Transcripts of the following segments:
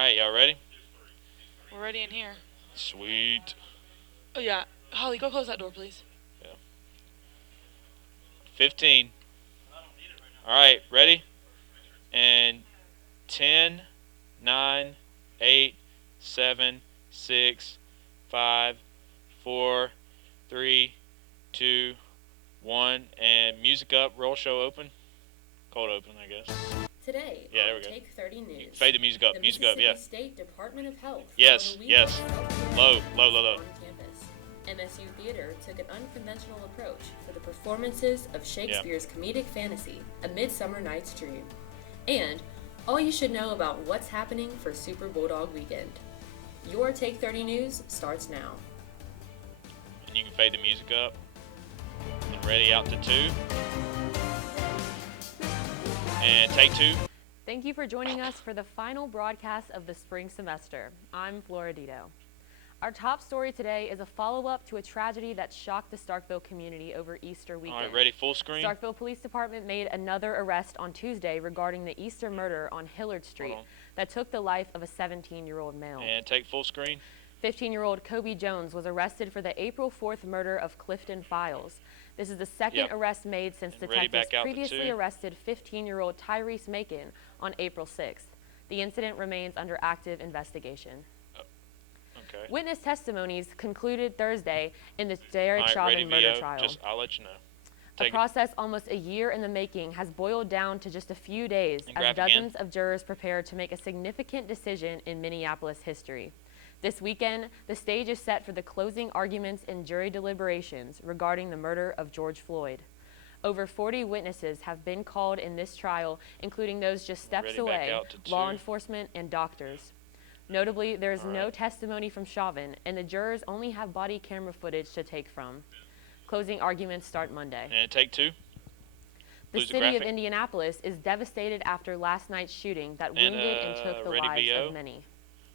right, y'all ready? We're ready in here. Sweet. Oh, yeah. Holly, go close that door, please. Yeah. 15. All right, ready? And 10, 9, 8, 7, 6, 5, 4, 3, 2, 1. And music up, roll show open. Cold open, I guess. Today, Yeah, there we on go. Take 30 News. Fade the music up, The music up, Mississippi yeah. State Department of Health Yes, held a week yes. of self-care Low, activities low, low, low. on campus. MSU Theater took an unconventional approach for the performances of Shakespeare's comedic fantasy, A Midsummer Night's Dream. And all you should know about what's happening for Super Bulldog Weekend. Your Take 30 News starts now. And you can fade the music up. And ready out to 2. And take 2. Thank you for joining us for the final broadcast of the spring semester. I'm Flora Dito. Our top story today is a follow-up to a tragedy that shocked the Starkville community over Easter weekend. All right, ready, full screen? Starkville Police Department made another arrest on Tuesday regarding the Easter murder on Hillard Street that took the life of a 17-year-old male. And take full screen. 15-year-old Kobe Jones was arrested for the April 4th murder of Clifton Files. This is the second arrest made since detectives previously arrested 15-year-old Tyrese Macon on April 6th. The incident remains under active investigation. Okay. Witness testimonies concluded Thursday in the Derek Chauvin murder trial. I'll let you know. A process almost a year in the making has boiled down to just a few days as dozens of jurors prepare to make a significant decision in Minneapolis history. This weekend, the stage is set for the closing arguments and jury deliberations regarding the murder of George Floyd. Over 40 witnesses have been called in this trial, including those just steps away, law enforcement, and doctors. Notably, there is no testimony from Chauvin, and the jurors only have body camera footage to take from. Closing arguments start Monday. And take 2. The city of Indianapolis is devastated after last night's shooting that wounded and took the lives of many.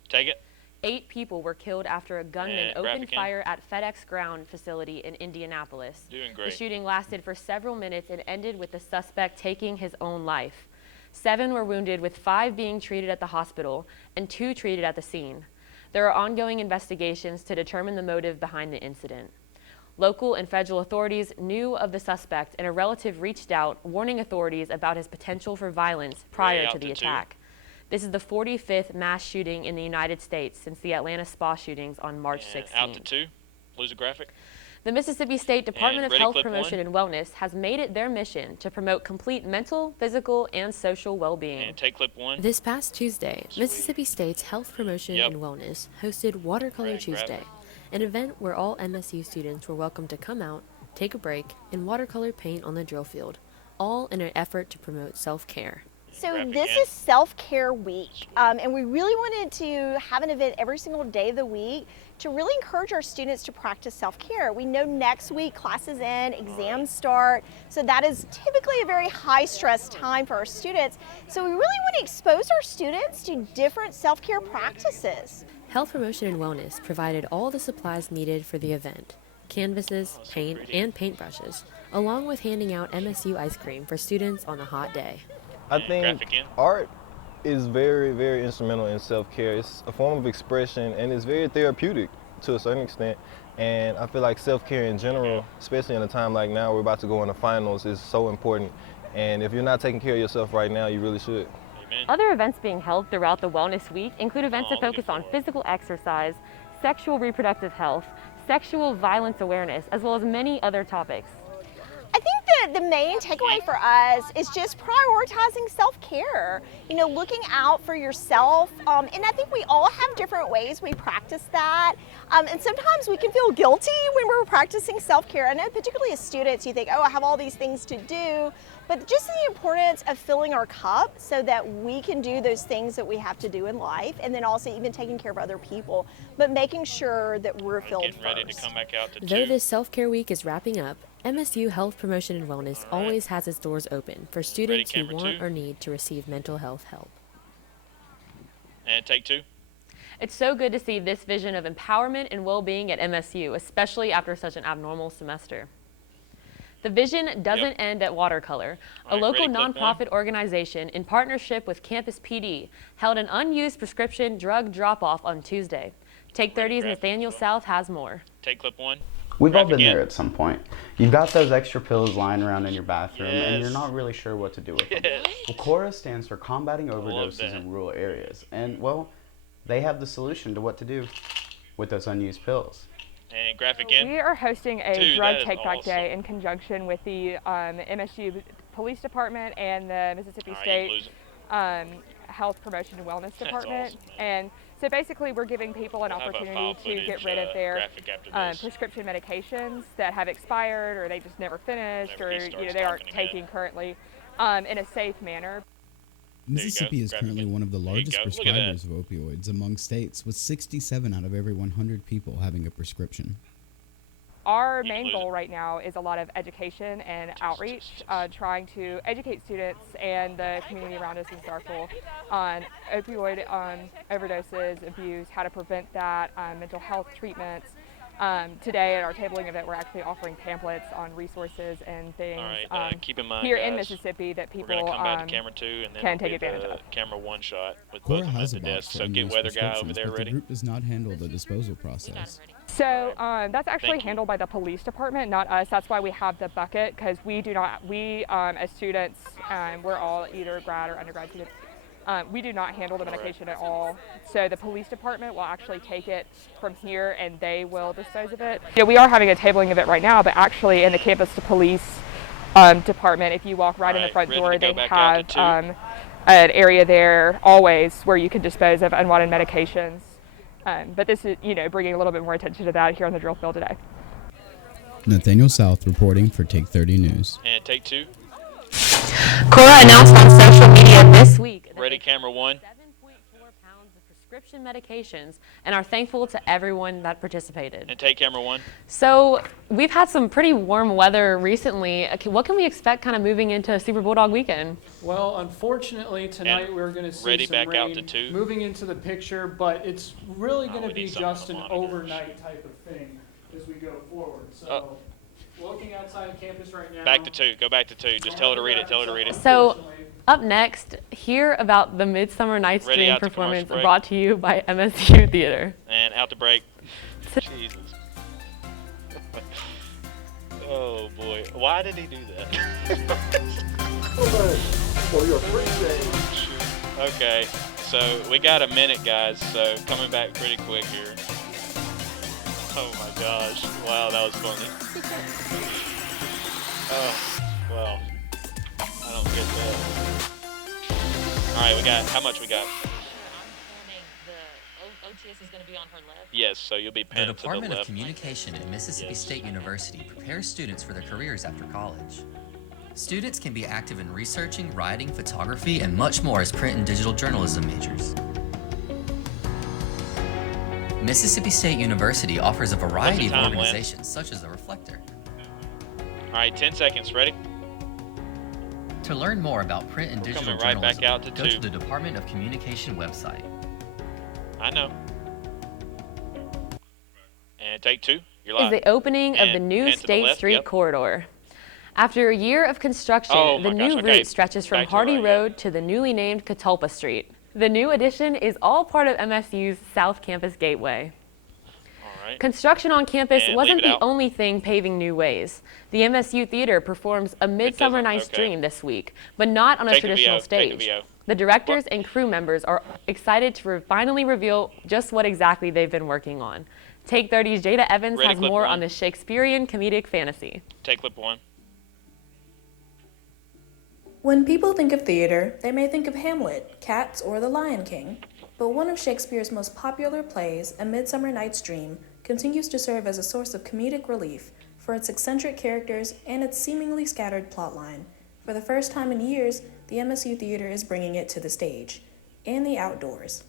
Take it. 8 people were killed after a gunman opened fire at FedEx ground facility in Indianapolis. Doing great. The shooting lasted for several minutes and ended with the suspect taking his own life. 7 were wounded, with 5 being treated at the hospital and 2 treated at the scene. There are ongoing investigations to determine the motive behind the incident. Local and federal authorities knew of the suspect, and a relative reached out, warning authorities about his potential for violence prior to the attack. This is the 45th mass shooting in the United States since the Atlanta spa shootings on March 16th. Out to 2. Lose a graphic. The Mississippi State Department of Health Promotion and Wellness has made it their mission to promote complete mental, physical, and social well-being. And take clip 1. This past Tuesday, Mississippi State's Health Promotion and Wellness hosted Watercolor Tuesday, an event where all MSU students were welcome to come out, take a break, and watercolor paint on the drill field, all in an effort to promote self-care. So this is self-care week, and we really wanted to have an event every single day of the week to really encourage our students to practice self-care. We know next week classes end, exams start, so that is typically a very high-stress time for our students. So we really want to expose our students to different self-care practices. Health Promotion and Wellness provided all the supplies needed for the event: canvases, paint, and paintbrushes, along with handing out MSU ice cream for students on a hot day. I think art is very, very instrumental in self-care. It's a form of expression, and it's very therapeutic to a certain extent. And I feel like self-care in general, especially in a time like now, we're about to go into finals, is so important. And if you're not taking care of yourself right now, you really should. Other events being held throughout the Wellness Week include events that focus on physical exercise, sexual reproductive health, sexual violence awareness, as well as many other topics. I think that the main takeaway for us is just prioritizing self-care, looking out for yourself. And I think we all have different ways we practice that. And sometimes we can feel guilty when we're practicing self-care. I know particularly as students, you think, oh, I have all these things to do. But just the importance of filling our cup so that we can do those things that we have to do in life, and then also even taking care of other people, but making sure that we're filled first. Ready to come back out to 2. Though this self-care week is wrapping up, MSU Health Promotion and Wellness always has its doors open for students who want or need to receive mental health help. And take 2. It's so good to see this vision of empowerment and well-being at MSU, especially after such an abnormal semester. The vision doesn't end at watercolor. A local nonprofit organization in partnership with Campus PD held an unused prescription drug drop-off on Tuesday. Take 30's Nathaniel South has more. Take clip 1. We've all been there at some point. You've got those extra pills lying around in your bathroom and you're not really sure what to do with them. Well, CORA stands for Combating Overdoses in Rural Areas. And, well, they have the solution to what to do with those unused pills. And graphic in. We are hosting a drug take-back day in conjunction with the MSU Police Department and the Mississippi State Health Promotion and Wellness Department. Awesome, and so basically we're giving people an opportunity to get rid of their prescription medications that have expired or they just never finished or they aren't taking currently in a safe manner. Mississippi is currently one of the largest prescribers of opioids among states, with 67 out of every 100 people having a prescription. Our main goal right now is a lot of education and outreach, trying to educate students and the community around us in Starkville on opioid overdoses, abuse, how to prevent that, mental health treatments. Today at our tabling event, we're actually offering pamphlets on resources and things keep in mind, here guys, in Mississippi that people we're gonna come back to camera 2 and then can take advantage of. Camera 1 shot with CORA both of them has at a the box desk. for So get unused weather guy over prescriptions, there but ready. the group does not handle the disposal process. So that's actually handled by the police department, not us. That's why we have the bucket, because we do not, as students, we're all either grad or undergrad students, we do not handle the medication at all. So the police department will actually take it from here and they will dispose of it. We are having a tabling event right now, but actually in the campus police department, if you walk right in the front door, they have an area there always where you can dispose of unwanted medications. But this is, bringing a little bit more attention to that here on the drill field today. Nathaniel South reporting for Take 30 News. And take 2. CORA announced on social media this week that Ready, camera 1. 7.4 pounds of prescription medications and are thankful to everyone that participated. And take camera 1. So we've had some pretty warm weather recently. What can we expect kind of moving into Super Bulldog weekend? Well, unfortunately, tonight we're going to see some rain moving into the picture, but it's really going to be just an overnight type of thing as we go forward. So looking outside campus right now. Back to 2. Go back to 2. Just tell her to read it. Tell her to read it. So up next, hear about the Midsummer Night's Dream performance brought to you by MSU Theater. And out to break. Jesus. Oh boy. Why did he do that? Okay, so we got a minute, guys, so coming back pretty quick here. Oh my gosh. Wow, that was funny. Oh, well, I don't get that. Alright, we got, how much we got? The OTS is going to be on her left. Yes, so you'll be pinned to the left. The Department of Communication at Mississippi State University prepares students for their careers after college. Students can be active in researching, writing, photography, and much more as print and digital journalism majors. Mississippi State University offers a variety of organizations such as the Reflector. Alright, 10 seconds, ready? To learn more about print and digital journalism, go to the Department of Communication website. I know. And take 2, you're live. Is the opening of the new State Street corridor. After a year of construction, the new route stretches from Hardy Road to the newly named Catalpa Street. The new addition is all part of MSU's South Campus Gateway. Construction on campus wasn't the only thing paving new ways. The MSU Theater performs A Midsummer Night's Dream this week, but not on a traditional stage. The directors and crew members are excited to finally reveal just what exactly they've been working on. Take 30's Jada Evans has more on the Shakespearean comedic fantasy. Take clip 1. When people think of theater, they may think of Hamlet, Cats, or The Lion King. But one of Shakespeare's most popular plays, A Midsummer Night's Dream, continues to serve as a source of comedic relief for its eccentric characters and its seemingly scattered plotline. For the first time in years, the MSU Theater is bringing it to the stage and the outdoors.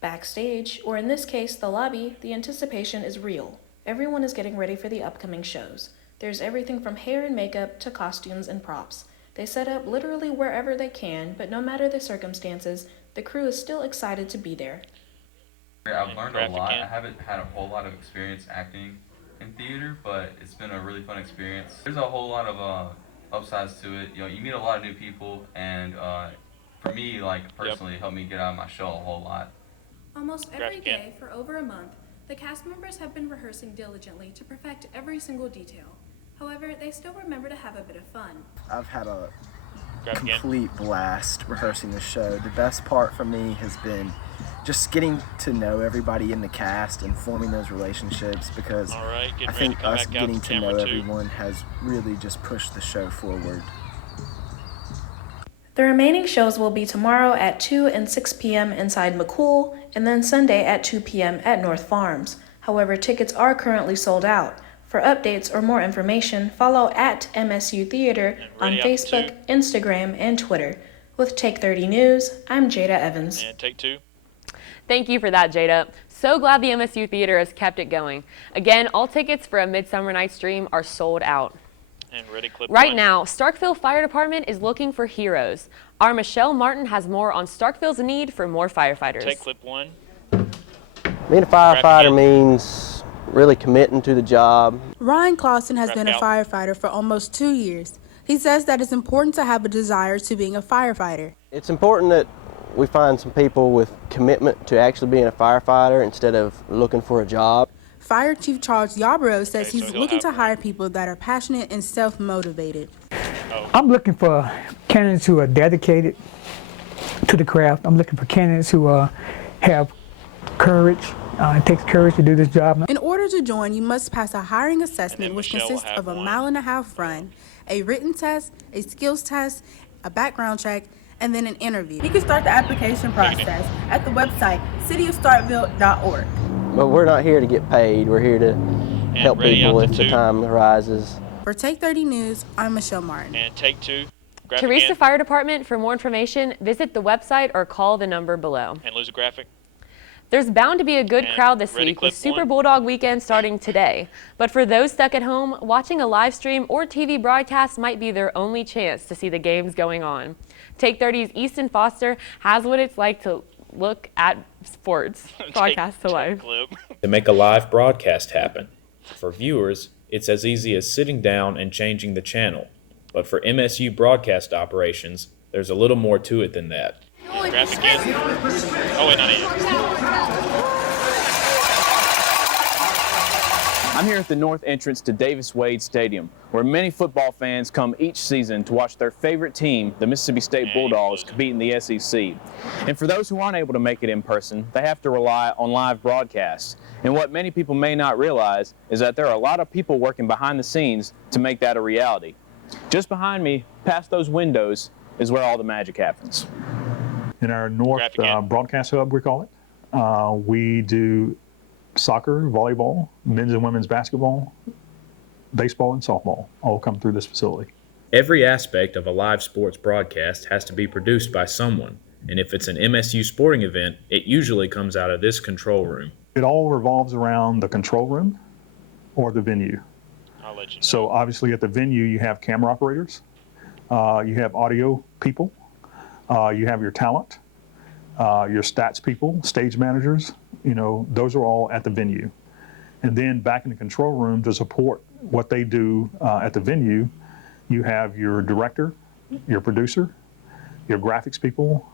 Backstage, or in this case, the lobby, the anticipation is real. Everyone is getting ready for the upcoming shows. There's everything from hair and makeup to costumes and props. They set up literally wherever they can, but no matter the circumstances, the crew is still excited to be there. I've learned a lot. I haven't had a whole lot of experience acting in theater, but it's been a really fun experience. There's a whole lot of upsides to it. You know, you meet a lot of new people, and for me, like personally, it helped me get out of my shell a whole lot. Almost every day for over a month, the cast members have been rehearsing diligently to perfect every single detail. However, they still remember to have a bit of fun. I've had a complete blast rehearsing the show. The best part for me has been just getting to know everybody in the cast and forming those relationships, because I think us getting to know everyone has really just pushed the show forward. The remaining shows will be tomorrow at 2 and 6 p.m. inside McCool, and then Sunday at 2 p.m. at North Farms. However, tickets are currently sold out. For updates or more information, follow at MSU Theater on Facebook, Instagram, and Twitter. With Take 30 News, I'm Jada Evans. And Take 2. Thank you for that, Jada. So glad the MSU Theater has kept it going. Again, all tickets for A Midsummer Night's Dream are sold out. And ready, clip right one. Now, Starkville Fire Department is looking for heroes. Our Michelle Martin has more on Starkville's need for more firefighters. Take clip 1. Being a firefighter means really committing to the job. Ryan Clausen has been a firefighter for almost 2 years. He says that it's important to have a desire to being a firefighter. It's important that we find some people with commitment to actually being a firefighter instead of looking for a job. Fire Chief Charles Yarborough says he's looking to hire people that are passionate and self-motivated. I'm looking for candidates who are dedicated to the craft. I'm looking for candidates who have courage. It takes courage to do this job. In order to join, you must pass a hiring assessment, which consists of a 1.5-mile run, a written test, a skills test, a background check, and then an interview. You can start the application process at the website cityofstarkville.org. But we're not here to get paid. We're here to help people if the time arises. For Take 30 News, I'm Michelle Martin. And Take 2. Teresa Fire Department. For more information, visit the website or call the number below. And lose a graphic. There's bound to be a good crowd this week with Super Bulldog Weekend starting today. But for those stuck at home, watching a live stream or TV broadcast might be their only chance to see the games going on. Take 30's Easton Foster has what it's like to look at sports broadcast to live. To make a live broadcast happen. For viewers, it's as easy as sitting down and changing the channel. But for MSU broadcast operations, there's a little more to it than that. Graphic in. Oh, wait, not yet. I'm here at the north entrance to Davis Wade Stadium, where many football fans come each season to watch their favorite team, the Mississippi State Bulldogs, compete in the SEC. And for those who aren't able to make it in person, they have to rely on live broadcasts. And what many people may not realize is that there are a lot of people working behind the scenes to make that a reality. Just behind me, past those windows, is where all the magic happens. In our north broadcast hub, we call it, we do soccer, volleyball, men's and women's basketball, baseball, and softball all come through this facility. Every aspect of a live sports broadcast has to be produced by someone, and if it's an MSU sporting event, it usually comes out of this control room. It all revolves around the control room or the venue. I'll let you know. So obviously at the venue you have camera operators, you have audio people, you have your talent, your stats people, stage managers, you know, those are all at the venue. And then back in the control room to support what they do at the venue, you have your director, your producer, your graphics people,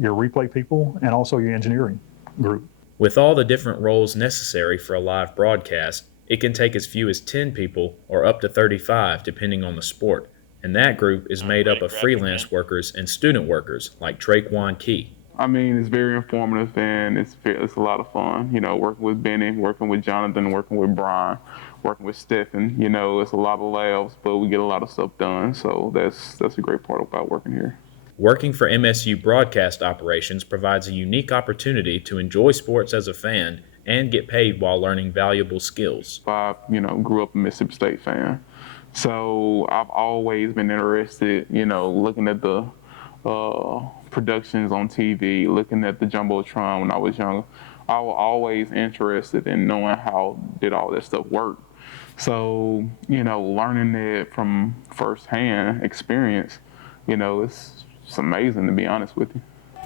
your replay people, and also your engineering group. With all the different roles necessary for a live broadcast, it can take as few as 10 people or up to 35 depending on the sport. And that group is made up of freelance workers and student workers like Traquan Key. I mean, it's very informative and it's a lot of fun. You know, working with Benny, working with Jonathan, working with Brian, working with Stephen. You know, it's a lot of laughs, but we get a lot of stuff done. So that's a great part about working here. Working for MSU broadcast operations provides a unique opportunity to enjoy sports as a fan and get paid while learning valuable skills. I, grew up a Mississippi State fan. So I've always been interested, looking at the productions on TV, looking at the Jumbotron when I was younger. I was always interested in knowing how did all that stuff work. So, learning it from firsthand experience, it's amazing, to be honest with you.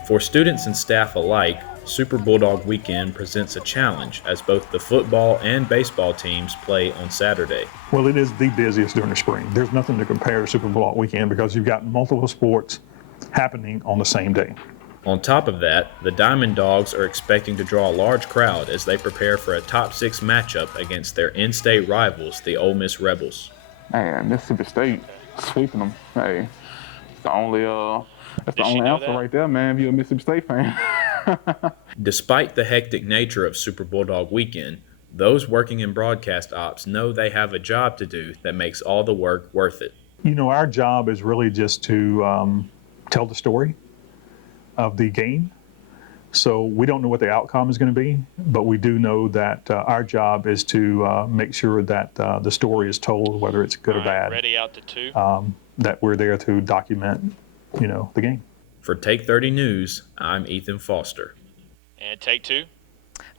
For students and staff alike, Super Bulldog Weekend presents a challenge as both the football and baseball teams play on Saturday. Well, it is the busiest during the spring. There's nothing to compare to Super Bulldog Weekend because you've got multiple sports happening on the same day. On top of that, the Diamond Dogs are expecting to draw a large crowd as they prepare for a top 6 matchup against their in-state rivals, the Ole Miss Rebels. Man, Mississippi State sweeping them. Hey, it's the only that's the only answer right there, man, if you're a Mississippi State fan. Despite the hectic nature of Super Bulldog Weekend, those working in broadcast ops know they have a job to do that makes all the work worth it. You know, our job is really just to tell the story of the game. So we don't know what the outcome is going to be, but we do know that our job is to make sure that the story is told, whether it's good or bad. Ready out to 2. That we're there to document, the game. For Take 30 News, I'm Ethan Foster. And Take 2.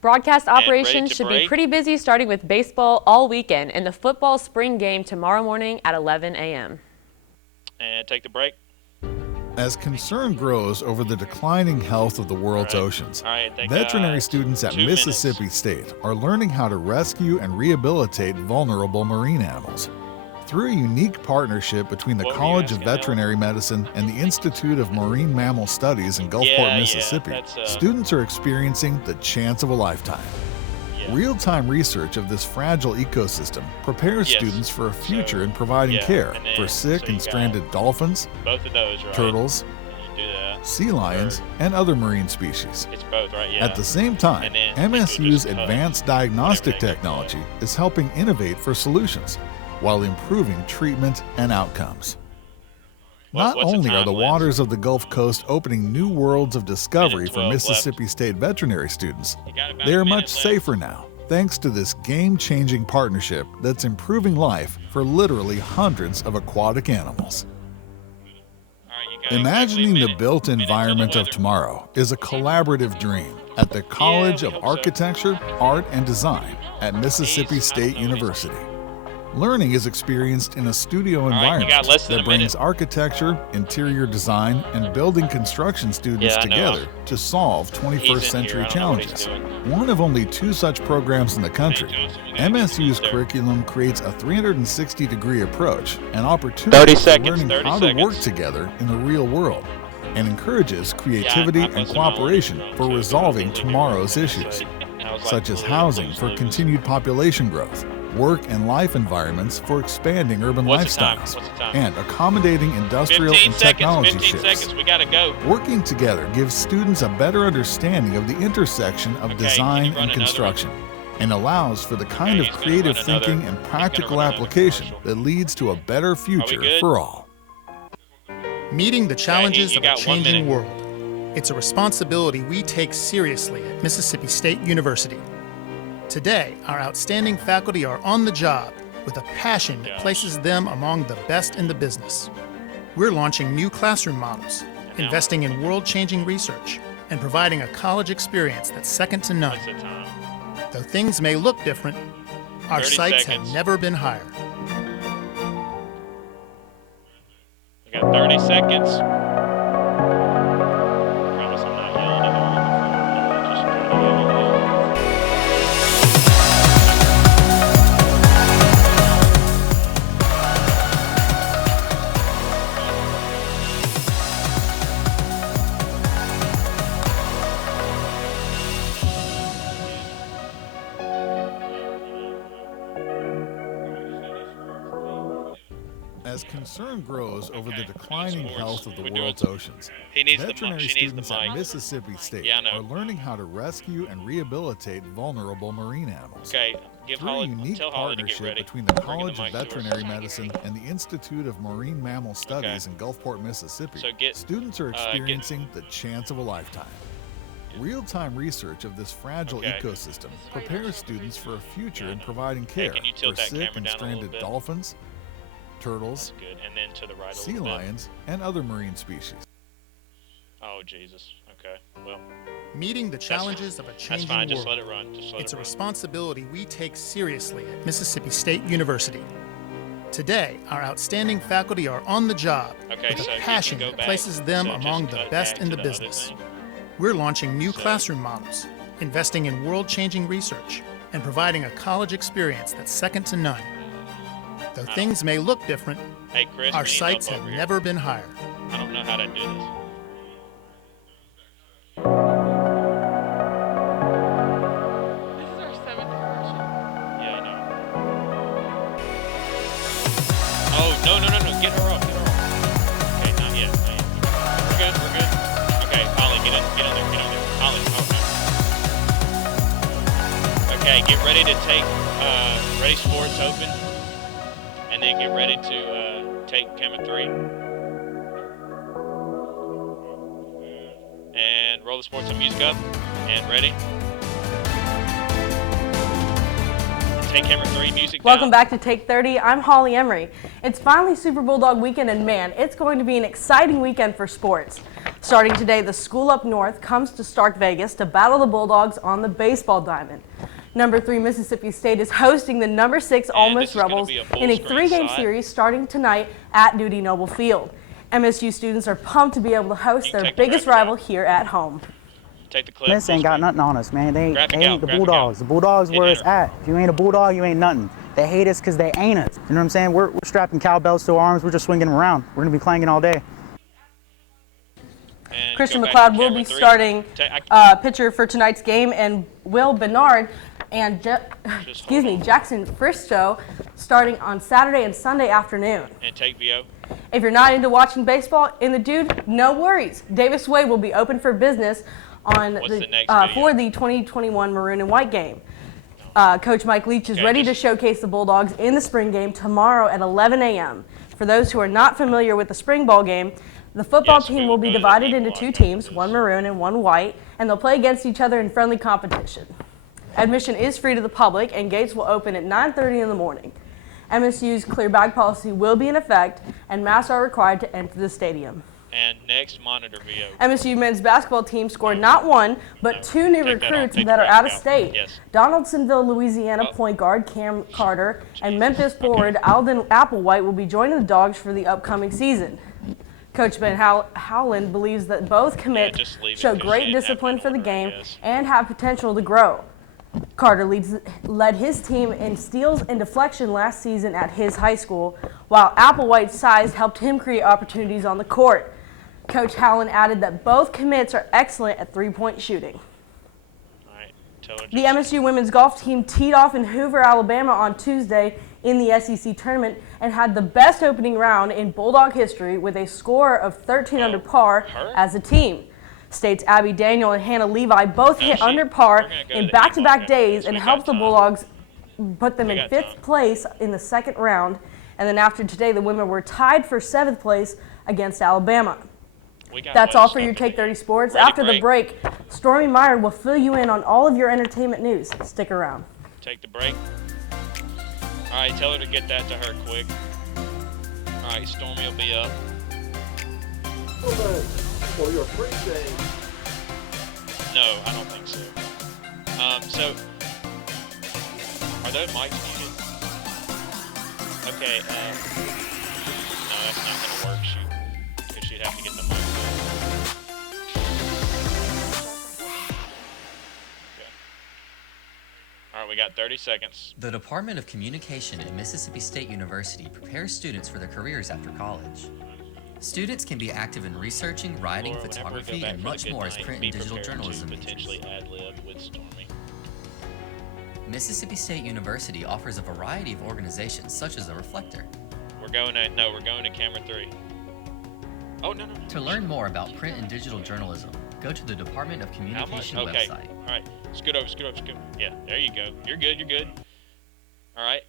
Broadcast operations should be pretty busy, starting with baseball all weekend and the football spring game tomorrow morning at 11 a.m. And take the break. As concern grows over the declining health of the world's oceans, veterinary students at Mississippi State are learning how to rescue and rehabilitate vulnerable marine animals. Through a unique partnership between the College of Veterinary Medicine and the Institute of Marine Mammal Studies in Gulfport, Mississippi, students are experiencing the chance of a lifetime. Real-time research of this fragile ecosystem prepares students for a future in providing care for sick and stranded dolphins, turtles, sea lions, and other marine species. It's both, right? At the same time, MSU's advanced diagnostic technology is helping innovate for solutions while improving treatment and outcomes. Not only are the waters of the Gulf Coast opening new worlds of discovery for Mississippi State veterinary students, they are much safer now, thanks to this game-changing partnership that's improving life for literally hundreds of aquatic animals. Imagining the built environment of tomorrow is a collaborative dream at the College of Architecture, Art, and Design at Mississippi State University. Learning is experienced in a studio environment that brings architecture, interior design, and building construction students together to solve 21st century challenges. One of only 2 such programs in the country, MSU's curriculum creates a 360-degree approach and opportunity for learning how to work together in the real world, and encourages creativity and cooperation for resolving tomorrow's issues, such as housing for continued population growth, work and life environments for expanding urban lifestyles, and accommodating industrial and technology shifts. We gotta go. Working together gives students a better understanding of the intersection of design and construction, and allows for the kind of creative thinking and practical application that leads to a better future for all. Meeting the challenges of a changing world. It's a responsibility we take seriously at Mississippi State University. Today, our outstanding faculty are on the job with a passion that places them among the best in the business. We're launching new classroom models, investing in world-changing research, and providing a college experience that's second to none. Though things may look different, our sights have never been higher. We got 30 seconds. As concern grows over the declining health of the world's oceans, veterinary students at Mississippi State are learning how to rescue and rehabilitate vulnerable marine animals. Through a unique partnership between the College of Veterinary Medicine and the Institute of Marine Mammal Studies in Gulfport, Mississippi, students are experiencing the chance of a lifetime. Real-time research of this fragile ecosystem prepares students for a future in providing care for sick and stranded dolphins, turtles, sea lions, and other marine species. Oh, Jesus. Okay, well. Meeting the challenges of a changing world. Just let it run. It's a responsibility we take seriously at Mississippi State University. Today, our outstanding faculty are on the job with a passion that places them among the best in the business. We're launching new classroom models, investing in world-changing research, and providing a college experience that's second to none. Though things may look different, Hey, Chris, our we need sights help have over here. never been higher. I don't know how to do this. Yeah, I know. Oh, no, get her off, Okay, not yet. We're good. Okay, Holly, get on there. Holly, okay, get ready to take Ready Sports open, and then get ready to take camera 3. And roll the sports and music up, and ready. Take camera 3, music Welcome down. back to Take 30. I'm Holly Emery. It's finally Super Bulldog weekend, and man, it's going to be an exciting weekend for sports. Starting today, the school up north comes to Stark Vegas to battle the Bulldogs on the baseball diamond. Number 3 Mississippi State is hosting the number 6 Ole Miss Rebels in a 3-game series starting tonight at Dudy Noble Field. MSU students are pumped to be able to host their biggest rival here at home. Take the clip. Miss ain't got nothing on us, man. They ain't the Graphic Bulldogs. The Bulldogs where it's at. If you ain't a Bulldog, you ain't nothing. They hate us because they ain't us. You know what I'm saying? We're strapping cowbells to our arms. We're just swinging them around. We're going to be clanging all day. Christian McLeod will be starting pitcher for tonight's game, and Will Bernard and Jackson Fristow starting on Saturday and Sunday afternoon. And take VO. If you're not into watching baseball in the Dude, no worries. Davis Wade will be open for business on for the 2021 Maroon and White game. Coach Mike Leach is ready to showcase the Bulldogs in the spring game tomorrow at 11 a.m. For those who are not familiar with the spring ball game, the football team will be divided into 2 teams, 1 maroon and 1 white, and they'll play against each other in friendly competition. Admission is free to the public, and gates will open at 9:30 in the morning. MSU's clear bag policy will be in effect, and masks are required to enter the stadium. And next, monitor VO. MSU men's basketball team scored not 1, but 2 new recruits that are out of state. Donaldsonville, Louisiana point guard Cam Carter and Memphis forward Alden Applewhite will be joining the Dogs for the upcoming season. Coach Ben Howland believes that both commits show great discipline for the game and have potential to grow. Carter led his team in steals and deflection last season at his high school, while Applewhite's size helped him create opportunities on the court. Coach Howland added that both commits are excellent at three-point shooting. The MSU women's golf team teed off in Hoover, Alabama on Tuesday in the SEC tournament and had the best opening round in Bulldog history with a score of 13 under par as a team. State's Abby Daniel and Hannah Levi both hit under par in back-to-back days and helped the Bulldogs put them in 5th place in the second round. And then after today, the women were tied for 7th place against Alabama. That's all for your Take 30 Sports. After the break, Stormy Meyer will fill you in on all of your entertainment news. Stick around. Take the break. All right, tell her to get that to her quick. All right, Stormy will be up. For your birthday. No, I don't think so. So, are those mics muted? Okay, no, that's not going to work, because she'd have to get the mic. Okay. All right, we got 30 seconds. The Department of Communication at Mississippi State University prepares students for their careers after college. Students can be active in researching, writing, photography, and much more as print and digital journalism potentially ad-lib with Stormy. Mississippi State University offers a variety of organizations such as the Reflector. We're going to camera 3. Oh, no. To learn more about print and digital journalism, go to the Department of Communication website. All right, scoot over. Yeah, there you go. You're good. All right,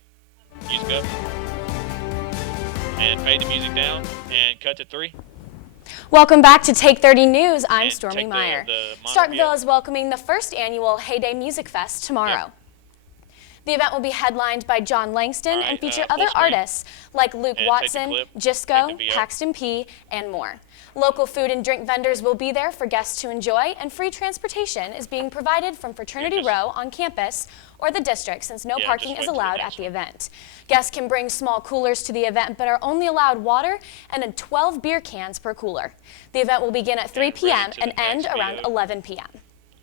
music up. And fade the music down and cut to 3. Welcome back to Take 30 News. I'm Stormy Meyer. Starkville is welcoming the first annual Heyday Music Fest tomorrow. The event will be headlined by John Langston and feature other artists like Luke Watson, Jisco, Paxton P, and more. Local food and drink vendors will be there for guests to enjoy, and free transportation is being provided from Fraternity Row on campus or the district, since no parking is allowed at the event. Guests can bring small coolers to the event, but are only allowed water and 12 beer cans per cooler. The event will begin at 3 p.m. and end around 11 p.m.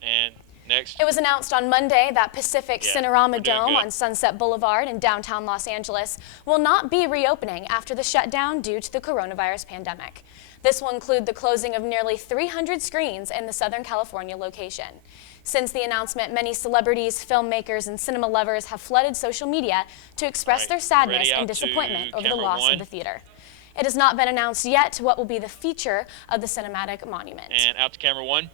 And next. It was announced on Monday that Pacific Cinerama Dome on Sunset Boulevard in downtown Los Angeles will not be reopening after the shutdown due to the coronavirus pandemic. This will include the closing of nearly 300 screens in the Southern California location. Since the announcement, many celebrities, filmmakers, and cinema lovers have flooded social media to express their sadness and disappointment over the loss of the theater. It has not been announced yet what will be the feature of the cinematic monument. And out to camera 1.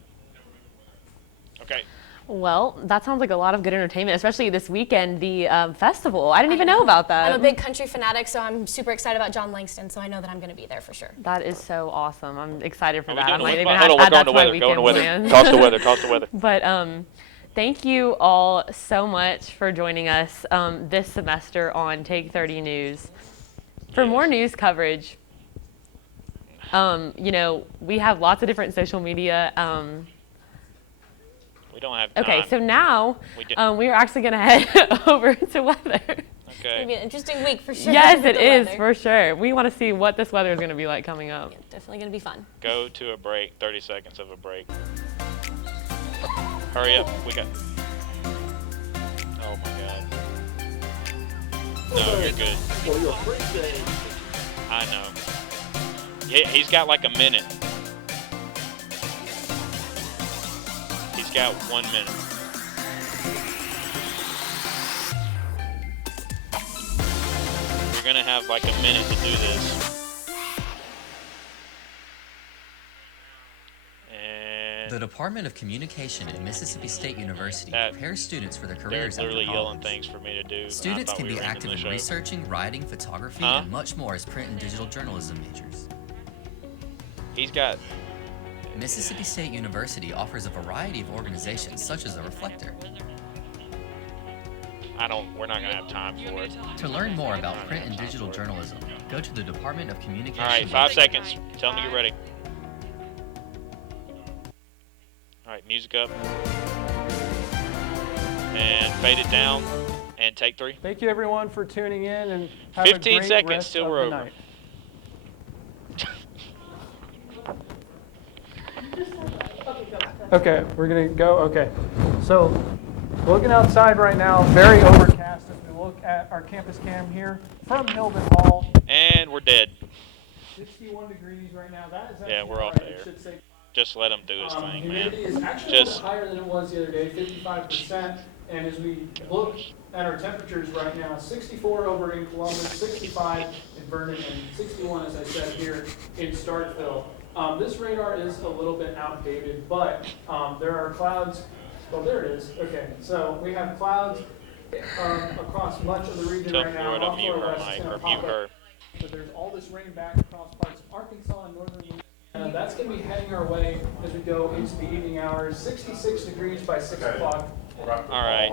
Okay. Well, that sounds like a lot of good entertainment, especially this weekend, the festival. I didn't even know about that. I'm a big country fanatic, so I'm super excited about John Langston, so I know that I'm going to be there for sure. That is so awesome. I'm excited for that. Hold on, we're going to weather. Going to weather. Toss the weather. But thank you all so much for joining us this semester on Take 30 News. For more news coverage, you know, we have lots of different social media. We don't have time. Okay, so now we are actually going to head over to weather. Okay. It's going to be an interesting week for sure. Yes, it is, for sure. We want to see what this weather is going to be like coming up. Yeah, definitely going to be fun. Go to a break, 30 seconds of a break. Hurry up, we got... Oh my God. No, you're good. For your birthday. I know. Yeah, he's got like a minute. He's got 1 minute. You're gonna have like a minute to do this. And the Department of Communication at Mississippi State University prepares students for their careers after college. They're literally yelling things for me to do. Students can be active in researching, writing, photography, and much more as print and digital journalism majors. He's got... Mississippi State University offers a variety of organizations such as the Reflector. We're not gonna have time for it. To learn more about print and digital journalism, go to the Department of Communication. All right, 5 seconds. Tell me you're ready. All right, music up. And fade it down. And take 3. Thank you everyone for tuning in and have 15 a great seconds rest till of we're the over. night. Okay, we're gonna go. Okay, so looking outside right now, very overcast. If we look at our campus cam here from Milben Hall, and we're dead. 61 degrees right now. That is yeah, we're off the air. Just let him do his thing, man. Humidity is actually a little higher than it was the other day, 55%. And as we look at our temperatures right now, 64 over in Columbus, 65 in Vernon, and 61, as I said, here in Starkville. This radar is a little bit outdated, but there are clouds. Well, there it is. Okay, so we have clouds across much of the region right now. Tell Florida, mute her, Mike, or mute her. So there's all this rain back across parts of Arkansas and northern Louisiana. That's going to be heading our way as we go into the evening hours. 66 degrees by 6 o'clock. All right.